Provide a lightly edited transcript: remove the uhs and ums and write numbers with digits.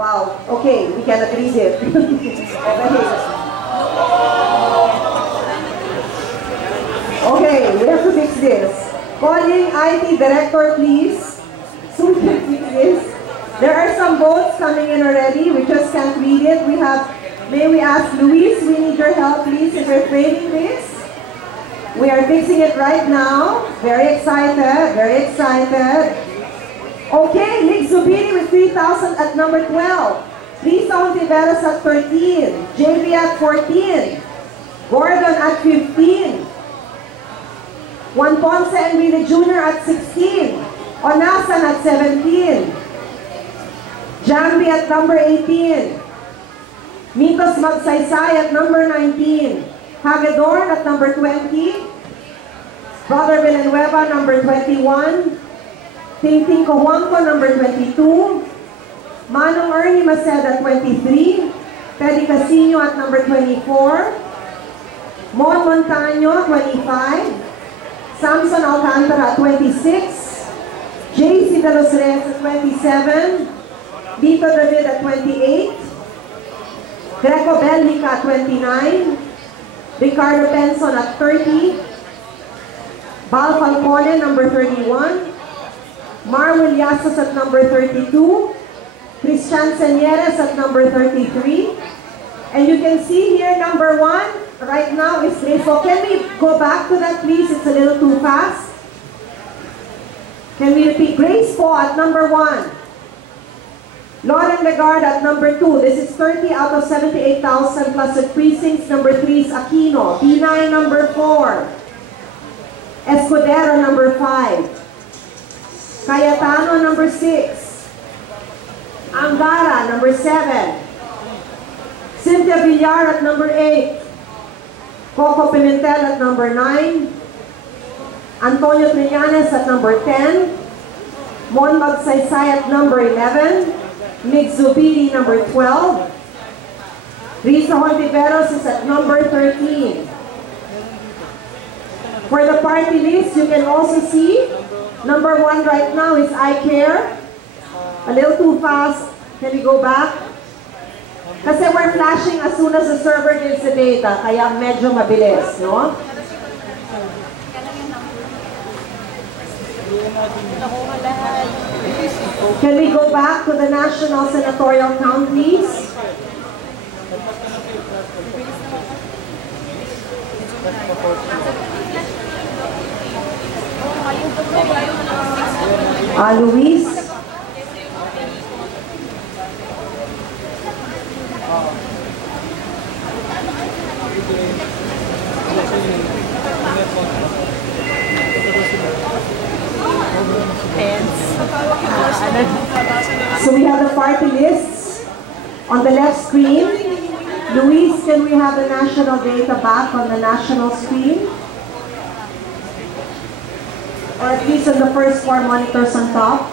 Wow, okay, we cannot read it. Okay, we have to fix this. Calling IT director, please. So we can fix this. There are some votes coming in already. We just can't read it. We have, may we ask Luis, we need your help, please, in reframing this. We are fixing it right now. Very excited, very excited. Okay, Nick Zubiri with 3,000 at number 12. Lisa Ontiveros at 13. JV at 14. Gordon at 15. Juan Ponce Enrile Jr. at 16. Onasan at 17. Jambi at number 18. Mitos Magsaysay at number 19. Hagedorn at number 20. Brother Villanueva, number 21. Tingting Cojuangco, number 22. Manong Ernie Maced at 23. Teddy Casino at number 24. Mon Montaño, 25. Samson Alcantara at 26. JC De Los Reyes at 27. Vito David at 28. Greco Bellica at 29. Ricardo Penson at 30. Bal Falcone, number 31. Marwil Yasos at number 32. Christian Senieres at number 33. And you can see here, number 1, right now is Rizzo. Can we go back to that, please? It's a little too fast. Can we repeat? Grace Po at number 1. Lauren Legard at number 2. This is 30 out of 78,000 plus the precincts. Number 3 is Aquino. B9, number 4. Escudero, number 5. Cayetano, number 6. Angara, number 7. Cynthia Villar at number 8. Coco Pimentel at number 9. Antonio Trillanes at number 10. Mon Magsaysay at number 11. Mig Zubiri, number 12. Risa Hontiveros is at number 13. For the party list, you can also see number 1 right now is I Care. A little too fast. Can we go back? Kasi we're flashing as soon as the server gives the data, kaya medyo mabilis, no? Can we go back to the national senatorial count, please? Luis. So we have the party lists on the left screen. Luis, can we have the national data back on the national screen? Or at least on the first 4 monitors on top?